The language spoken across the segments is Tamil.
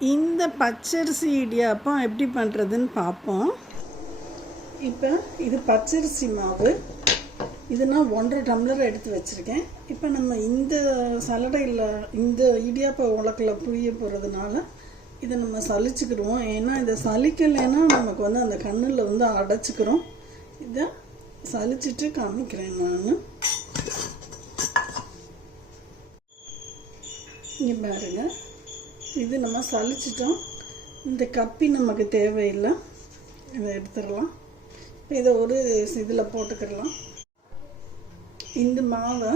இந்த பச்சரிசி இடியாப்பம் எப்படி பண்ணுறதுன்னு பார்ப்போம். இப்போ இது பச்சரிசி மாவு. இது நான் ஒன்றரை டம்ளர் எடுத்து வச்சுருக்கேன். இப்போ நம்ம இந்த சலடையில் இந்த இடியாப்ப உலக்கில் புரிய போகிறதுனால இதை நம்ம சலிச்சுக்கிடுவோம். ஏன்னா இதை சலிக்கலைன்னா நமக்கு வந்து அந்த கண்ணில் வந்து அடைச்சிக்கிறோம். இதை சலிச்சிட்டு காமிக்கிறேன் நான். இங்கே பாருங்க. இது நம்ம சலிச்சிட்டோம் இந்த கப்பி நமக்கு தேவையில்லை. இதை எடுத்துடலாம். இதை ஒரு இதில் போட்டுக்கிடலாம். இந்த மாவை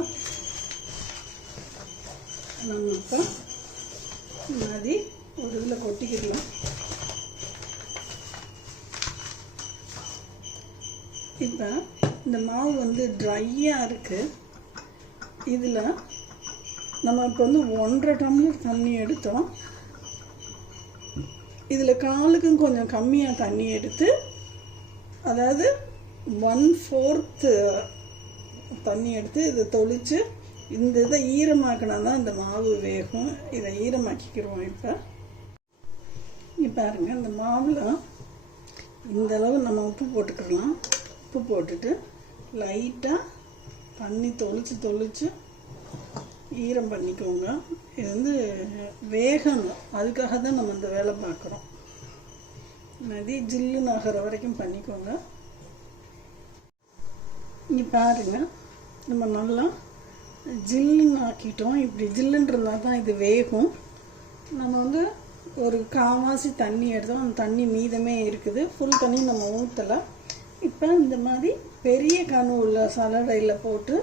நம்ம இப்போ மாதிரி ஒரு இதில் கொட்டிக்கிடலாம். இப்போ இந்த மாவு வந்து ட்ரையாக இருக்குது இதில் நமக்கு வந்து ஒன்றரை டம்ளர் தண்ணி எடுத்தோம். இதில் காலுக்கும் கொஞ்சம் கம்மியாக தண்ணி எடுத்து அதாவது ஒன் ஃபோர்த்து தண்ணி எடுத்து இதை தொளித்து இந்த இதை ஈரமாக்கினா தான் இந்த மாவு வேகும். இதை ஈரமாக்கிக்கிறோம் இப்போ. இங்கே பாருங்கள் இந்த மாவில் இந்த அளவு நம்ம உப்பு போட்டுக்கலாம். உப்பு போட்டுட்டு லைட்டாக தண்ணி தொளித்து தொளித்து ஈரம் பண்ணிக்கோங்க. இது வந்து வேகணும் அதுக்காக தான் நம்ம இந்த வேலை பார்க்குறோம். நதி ஜில்லுன்னு ஆகிற வரைக்கும் பண்ணிக்கோங்க. இங்கே பாருங்க. நம்ம நல்லா ஜில்லுன்னு ஆக்கிட்டோம். இப்படி ஜில்லுன்னு இருந்தால் தான் இது வேகும். நம்ம வந்து ஒரு காவாசி தண்ணி எடுத்தோம். அந்த தண்ணி மீதமே இருக்குது. ஃபுல் தண்ணி நம்ம ஊற்றலை இப்போ இந்த மாதிரி பெரிய கனு உள்ள சலடையில் போட்டு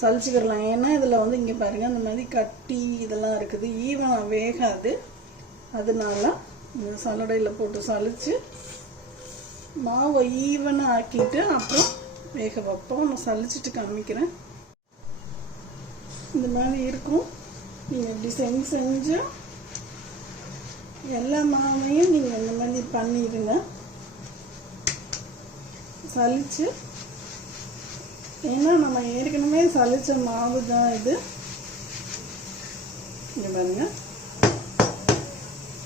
சலிச்சுக்கிடலாம். ஏன்னா இதில் வந்து இங்கே பாருங்கள் அந்த மாதிரி கட்டி இதெல்லாம் இருக்குது. ஈவனாக வேகாது. அதனால இந்த சலடையில் போட்டு சலிச்சு மாவை ஈவனாக ஆக்கிட்டு அப்புறம் வேக வைப்போம். நான் சலிச்சுட்டு காமிக்கிறேன். இந்த மாதிரி இருக்கும். நீங்கள் இப்படி செஞ்சு செஞ்சு எல்லா மாவையும் நீங்கள் இந்த மாதிரி பண்ணிடுங்க. சலிச்சு ஏன்னா நம்ம ஏற்கனவே சளிச்ச மாவு தான் இது. இங்கே பாருங்க.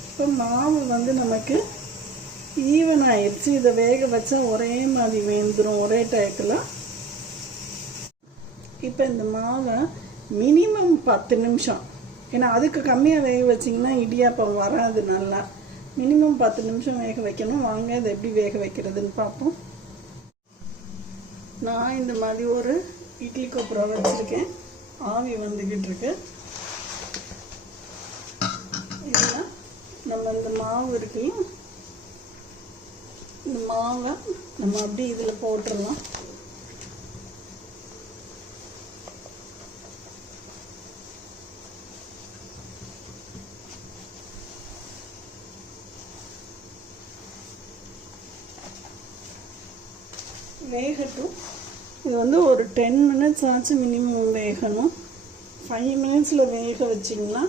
இப்போ மாவு வந்து நமக்கு ஈவன் ஆயிடுச்சு இதை வேக வச்சா ஒரே மாதிரி வேந்துடும் ஒரே டயத்தில் இப்போ இந்த மாவை மினிமம் பத்து நிமிஷம். ஏன்னா அதுக்கு கம்மியாக வேக வச்சிங்கன்னா இடியாப்பம் வராது நல்லா. மினிமம் பத்து நிமிஷம் வேக வைக்கணும். வாங்க இதை எப்படி வேக வைக்கிறதுன்னு பார்ப்போம். நான் இந்த மாதிரி ஒரு இட்லி கொப்பரை வச்சுருக்கேன். ஆவி வந்துக்கிட்டு இருக்கு இதில் நம்ம இந்த மாவு இருக்குல்ல இந்த மாவை நம்ம அப்படியே இதில் போட்டுடலாம். வேகட்டும். இது வந்து ஒரு டென் மினிட்ஸ் ஆச்சு மினிமம் வேகணும். ஃபைவ் மினிட்ஸில் வேக வச்சிங்கன்னா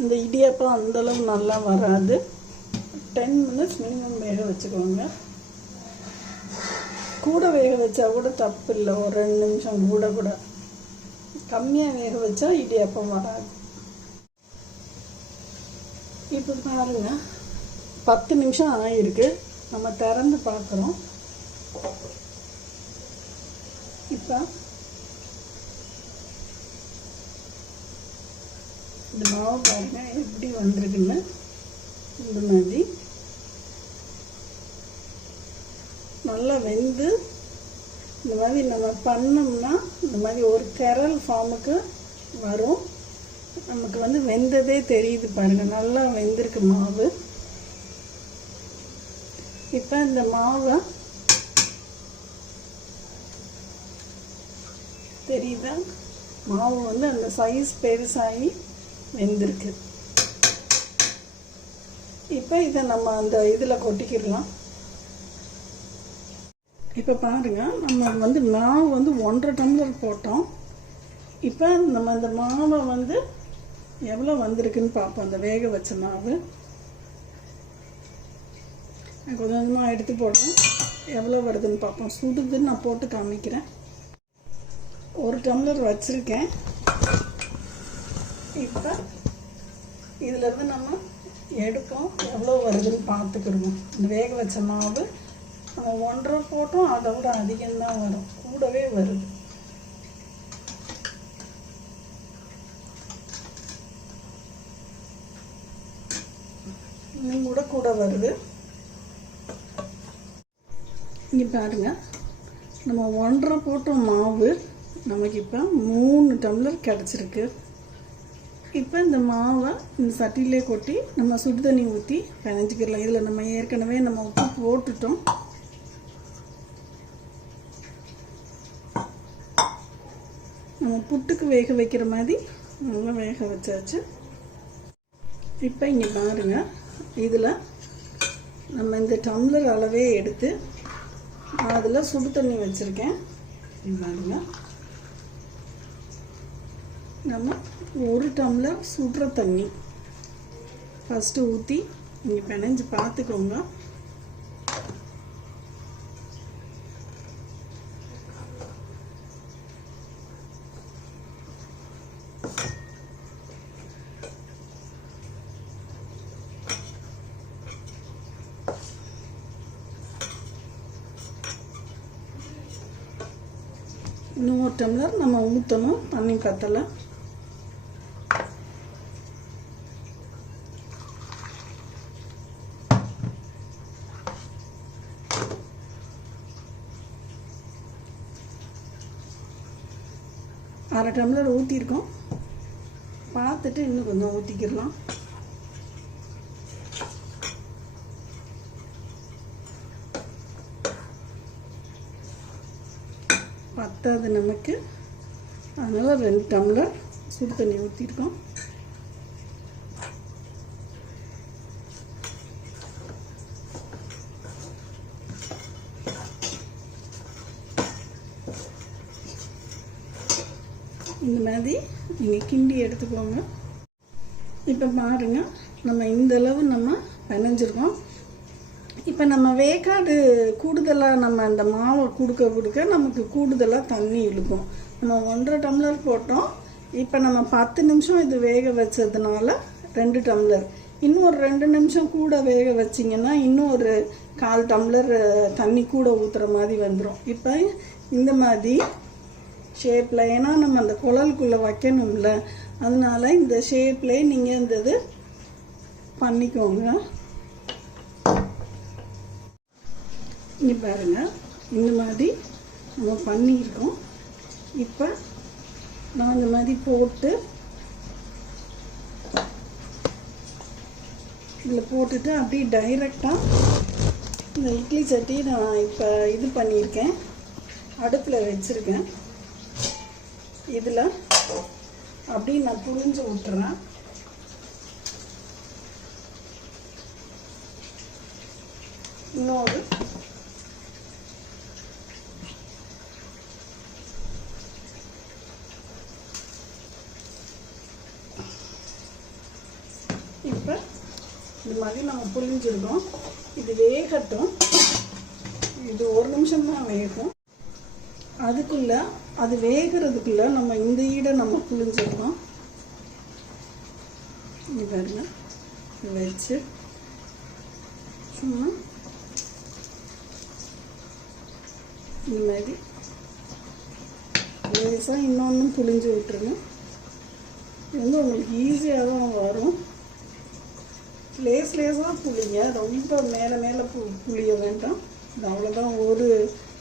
இந்த இடியாப்பம் அந்தளவு நல்லா வராது. டென் மினிட்ஸ் மினிமம் வேக வச்சுக்கோங்க. கூட வேக வச்சா கூட தப்பு இல்லை ஒரு ரெண்டு நிமிஷம் கூட கூட. கம்மியாக வேக வச்சா இடியாப்பம் வராது. இப்போ பாருங்க. பத்து நிமிஷம் ஆகிருக்கு நம்ம திறந்து பார்க்குறோம். இப்போ இந்த மாவு பாருங்க எப்படி வந்திருக்குன்னு. இந்த மாதிரி. நல்லா வெந்து இந்த மாதிரி நம்ம பண்ணோம்னா இந்த மாதிரி ஒரு கெரல் ஃபார்முக்கு வரும். நமக்கு வந்து வெந்ததே தெரியுது பாருங்கள் நல்லா வெந்திருக்கு மாவு. இப்போ இந்த மாவை தெரியுதா? மாவு வந்து அந்த சைஸ் பெருசாகி வெந்திருக்கு. இப்போ இதை நம்ம அந்த இதில் கொட்டிக்கிடலாம். இப்போ பாருங்க நம்ம வந்து மாவு வந்து ஒன்றரை டம்ளர் போட்டோம். இப்போ நம்ம அந்த மாவை வந்து எவ்வளோ வந்திருக்குன்னு பார்ப்போம். அந்த வேக வச்ச மாவு. கொஞ்சம் கொஞ்சமாக எடுத்து போடுறேன். எவ்வளோ வருதுன்னு பார்ப்போம். சுடுதுன்னு நான் போட்டு காமிக்கிறேன். ஒரு டம்ளர் வச்சுருக்கேன். இப்போ இதுலேருந்து நம்ம எடுப்போம் எவ்வளோ வருதுன்னு பார்த்துக்கிடுவோம் இந்த வேக வச்ச மாவு நம்ம ஒன்றரை போட்டோம் அதை விட அதிகம்தான் வரும். கூடவே வருது. இன்னும் கூட கூட வருது. இங்கே பாருங்க. நம்ம ஒன்றரை போட்டோம் மாவு நமக்கு இப்போ மூணு டம்ளர் கிடச்சிருக்கு. இப்போ இந்த மாவை இந்த சட்டியிலே கொட்டி நம்ம சுடு தண்ணி ஊற்றி பிணைஞ்சிக்கிடலாம். இதில் நம்ம ஏற்கனவே நம்ம உப்பு போட்டுட்டோம். நம்ம புட்டுக்கு வேக வைக்கிற மாதிரி நல்லா வேக வச்சாச்சு. இப்போ இங்கே பாருங்கள் இதில் நம்ம இந்த டம்ளர் அளவே எடுத்து அதில் சுடு தண்ணி வச்சுருக்கேன். பாருங்கள் நம்ம ஒரு டம்ளர் சுடுற தண்ணி ஃபஸ்ட்டு ஊற்றி நீங்கள் பிணைஞ்சு பார்த்துக்கோங்க இன்னும் ஒரு டம்ளர் நம்ம ஊற்றணும் தண்ணி பத்தலை அரை டம்ளர் ஊற்றிருக்கோம் பார்த்துட்டு இன்னும் கொஞ்சம் ஊற்றிக்கிடலாம் பத்தாது நமக்கு. அதனால் ரெண்டு டம்ளர் சுடு தண்ணி ஊற்றிருக்கோம் இந்த மாதிரி நீங்கள் கிண்டி எடுத்துக்கோங்க. இப்போ பாருங்க நம்ம இந்தளவு நம்ம பிணைஞ்சிருக்கோம் இப்போ நம்ம வேக்காடு கூடுதலாக நம்ம அந்த மாவை கொடுக்க கொடுக்க நமக்கு கூடுதலாக தண்ணி இழுக்கும். நம்ம ஒன்றரை டம்ளர் போட்டோம். இப்போ நம்ம பத்து நிமிஷம் இது வேக வச்சதுனால ரெண்டு டம்ளர். இன்னும் ஒரு ரெண்டு நிமிஷம் கூட வேக வச்சிங்கன்னா இன்னும் ஒரு கால் டம்ளர் தண்ணி கூட ஊற்றுற மாதிரி வந்துடும் இப்போ இந்த மாதிரி ஷேப்பில் ஏன்னா நம்ம அந்த குழலுக்குள்ளே வைக்கணும்ல அதனால இந்த ஷேப்லேயே நீங்கள் இந்த இது பண்ணிக்கோங்க. இங்கே பாருங்க இந்த மாதிரி நம்ம பண்ணியிருக்கோம். இப்போ நான் இந்த மாதிரி போட்டு இதில் போட்டுட்டு அப்படியே டைரெக்டாக இந்த இட்லி சட்டி நான் இப்போ இது பண்ணியிருக்கேன். அடுப்பில் வச்சுருக்கேன். இதில். அப்படியே நான் புழிஞ்சு விட்டுறேன் இன்னொரு. இப்போ இது மாதிரி நம்ம புழிஞ்சிருக்கோம் இது வேகட்டும். இது ஒரு நிமிஷம் தான் வேகும். அதுக்குள்ள அது வேகிறதுக்குள்ள நம்ம இந்த ஈடை நம்ம புழிஞ்சிடலாம் வச்சு சும்மா இந்த மாதிரி லேசாக இன்னொன்றும் புழிஞ்சு விட்டுருங்க. இது வந்து உங்களுக்கு ஈஸியாக தான் வரும். லேஸ் லேஸாக புளிங்க ரொம்ப மேலே மேலே பு புளிய வேண்டாம். இது அவ்வளோதான் ஒரு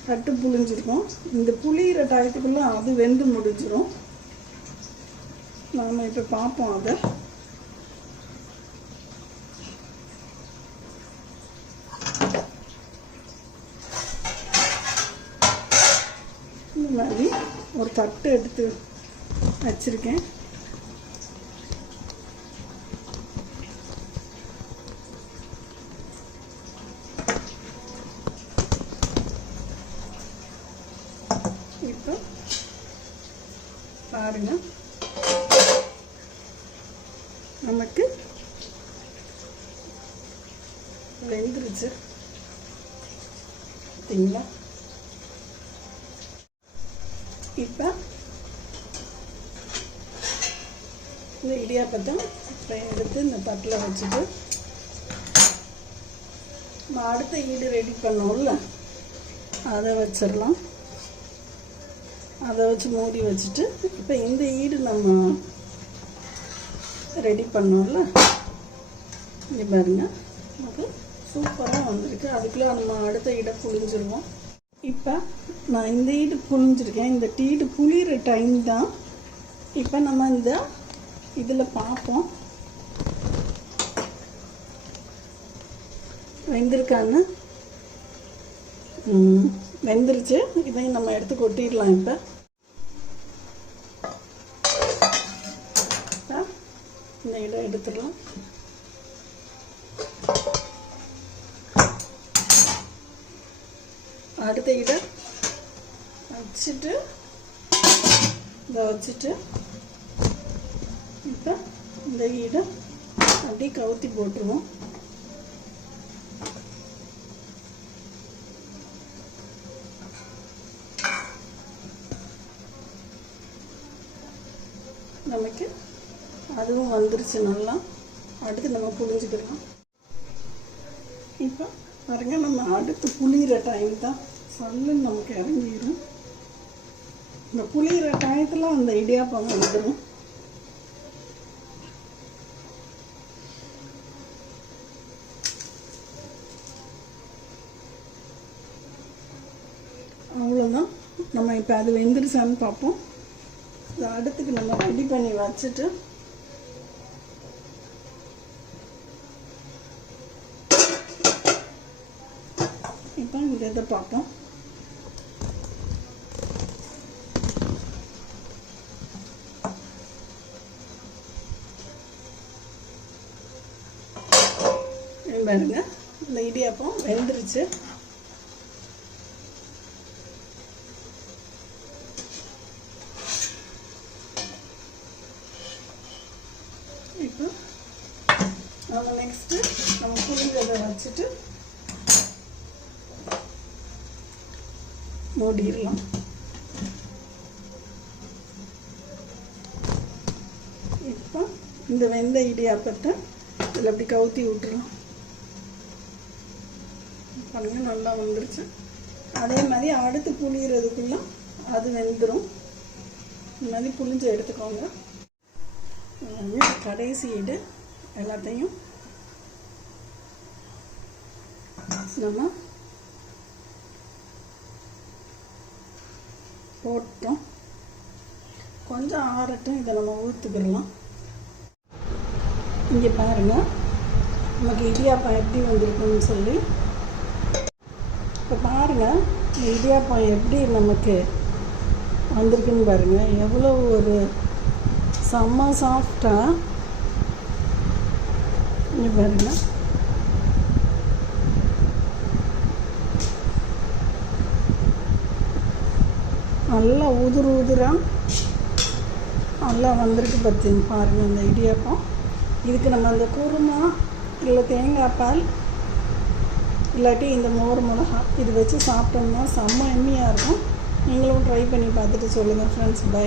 தட்டு புளிஞ்சிருக்கும் இந்த புளியிற டயத்துக்குள்ளே அது வெந்து முடிஞ்சிடும் நாம் இப்போ பார்ப்போம் அதை. இந்த மாதிரி ஒரு தட்டு எடுத்து வச்சுருக்கேன் இப்போ பாருங்க நமக்கு வெந்துருச்சு பார்த்தீங்களா? இப்போ இந்த இடியாப்பத்தை எடுத்து இந்த தட்டில் வச்சுட்டு நம்ம அடுத்த ஈடு ரெடி பண்ணோம்ல அதை வச்சிடலாம். அதை வச்சு மூடி வச்சுட்டு இப்போ இந்த ஈடு நம்ம ரெடி பண்ணோம்ல இங்கே பாருங்க நமக்கு சூப்பராக வந்திருக்கு. அதுக்குள்ளே நம்ம அடுத்த இடை புழிஞ்சிருவோம். இப்போ நான் இந்த ஈடு புழிஞ்சிருக்கேன். இந்த டீடு புளிகிற டைம் தான் இப்போ நம்ம இந்த இதில் பார்ப்போம். வெந்திருக்கான்னு வெந்துருச்சு. இதையும் நம்ம எடுத்து கொட்டிடலாம் இப்போ. இப்போ இந்த இடம் எடுத்துடலாம். அடுத்த இதை வச்சுட்டு இதை வச்சுட்டு இப்போ இந்த இதை அப்படியே கவுத்தி போட்டுருவோம் நமக்கு அதுவும் வந்துருச்சு நல்லா அடுத்து நம்ம புளிஞ்சுக்கலாம் இப்போ பாருங்க நம்ம அடுத்து புளிகிற டைம் தான் சல்லுன்னு நமக்கு இறங்கிடும் இந்த புளிகிற டயத்தில் அந்த இடியாப்பம் வந்துடும் அவ்வளோதான் நம்ம இப்போ அது வெந்துருச்சான்னு பார்ப்போம். அடுத்துக்கு நம்ம ரெடி பண்ணி வச்சுட்டு இப்போ இந்த இதை பார்ப்போம். இது பாருங்க. இந்த இடியாப்பம் வெந்துருச்சு. இப்போ நம்ம நெக்ஸ்ட்டு நம்ம புரிஞ்சதை வச்சுட்டு மூடிடலாம். இப்போ இந்த வெந்த இடியாப்பத்தை இதில் அப்படி கவுத்தி விட்டுருலாம் பாருங்க நல்லா வந்துருச்சு. அதே மாதிரி அடுத்து புளியறதுக்குள்ள அது வெந்துடும் இந்த மாதிரி புளிஞ்சு எடுத்துக்கோங்க. வந்து எல்லாத்தையும் நம்ம போட்டோம். கொஞ்சம் ஆறட்டும் இதை நம்ம ஊற்றுக்கிடலாம் இங்கே பாருங்கள் நமக்கு இடியாப்பம் எப்படி வந்திருக்குன்னு சொல்லி இப்போ பாருங்கள் இடியாப்பம் எப்படி நமக்கு வந்திருக்குன்னு பாருங்கள் எவ்வளோ ஒரு செம்ம சாஃப்டாக இங்கே பாருங்க. நல்லா உதிர் உதிராக நல்லா வந்திருக்கு பார்த்தீங்க பாருங்கள் அந்த இடியாப்பம். இதுக்கு நம்ம அந்த குருமா இல்லை தேங்காய் பால் இல்லாட்டி இந்த மோர் மிளகா இது வச்சு சாப்பிட்டோம்னா செம்ம எம்மியாக இருக்கும். நீங்களும் ட்ரை பண்ணி பார்த்துட்டு சொல்லுங்கள் ஃப்ரெண்ட்ஸ் பை